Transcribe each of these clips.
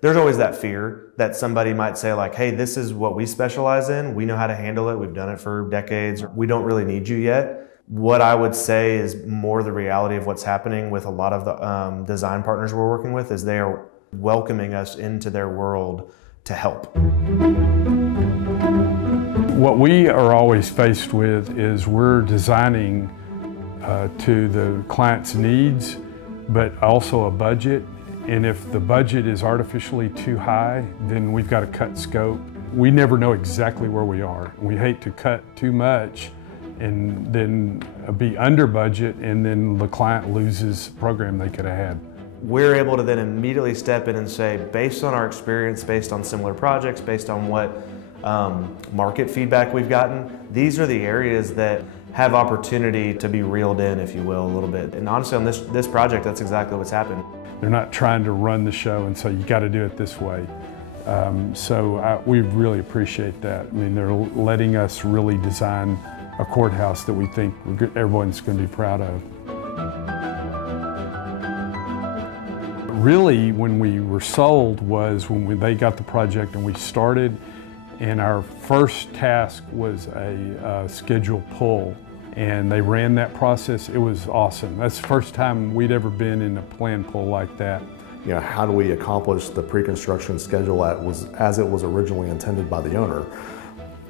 there's always that fear that somebody might say like, hey, this is what we specialize in. We know how to handle it. We've done it for decades. We don't really need you yet. What I would say is more the reality of what's happening with a lot of the design partners we're working with is they are welcoming us into their world to help. What we are always faced with is we're designing to the client's needs, but also a budget. And if the budget is artificially too high, then we've got to cut scope. We never know exactly where we are. We hate to cut too much and then be under budget, and then the client loses a program they could have had. We're able to then immediately step in and say, based on our experience, based on similar projects, based on what market feedback we've gotten, these are the areas that have opportunity to be reeled in, if you will, a little bit. And honestly, on this project, that's exactly what's happened. They're not trying to run the show and say, you got to do it this way. We really appreciate that. I mean, they're letting us really design a courthouse that we think everyone's going to be proud of. Really, when we were sold was when they got the project and we started, and our first task was a schedule pull, and they ran that process. It was awesome. That's the first time we'd ever been in a plan pull like that. You know, how do we accomplish the pre-construction schedule as it was originally intended by the owner?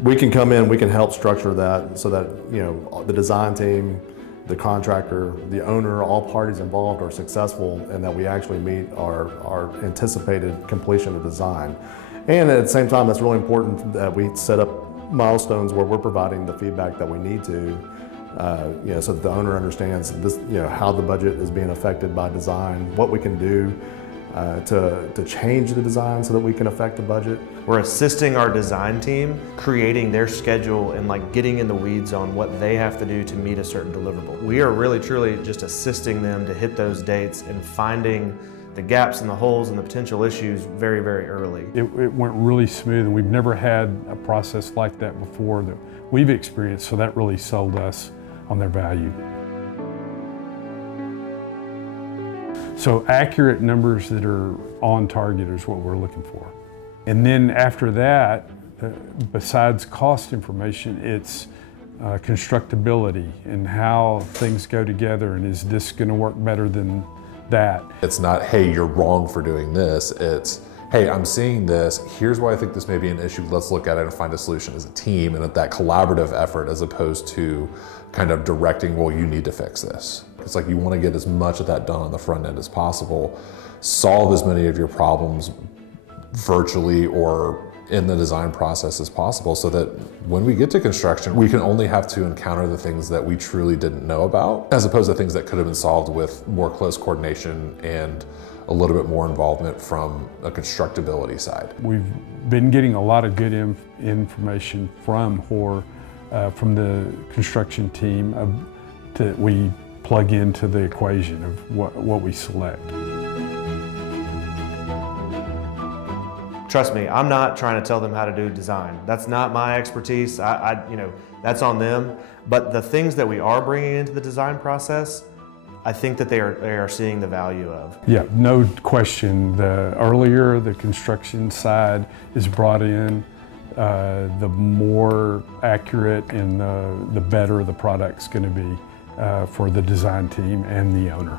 We can come in, we can help structure that so that, you know, the design team, the contractor, the owner, all parties involved are successful, and that we actually meet our anticipated completion of design. And at the same time, that's really important that we set up milestones where we're providing the feedback that we need to, you know, so that the owner understands this, you know, how the budget is being affected by design, what we can do to change the design so that we can affect the budget. We're assisting our design team, creating their schedule and like getting in the weeds on what they have to do to meet a certain deliverable. We are really truly just assisting them to hit those dates and finding the gaps and the holes and the potential issues very, very early. It went really smooth, and we've never had a process like that before that we've experienced, so that really sold us on their value. So accurate numbers that are on target is what we're looking for. And then after that, besides cost information, it's constructability and how things go together, and is this going to work better than that. It's not, hey, you're wrong for doing this. It's, hey, I'm seeing this. Here's why I think this may be an issue. Let's look at it and find a solution as a team, and at that collaborative effort, as opposed to kind of directing, well, you need to fix this. It's like you want to get as much of that done on the front end as possible. Solve as many of your problems virtually or in the design process as possible, so that when we get to construction, we can only have to encounter the things that we truly didn't know about, as opposed to things that could have been solved with more close coordination and a little bit more involvement from a constructability side. We've been getting a lot of good information from Hoar, from the construction team, that we plug into the equation of what we select. Trust me, I'm not trying to tell them how to do design. That's not my expertise. You know, that's on them. But the things that we are bringing into the design process, I think that they are seeing the value of. Yeah, no question. The earlier the construction side is brought in, the more accurate and the better the product's going to be for the design team and the owner.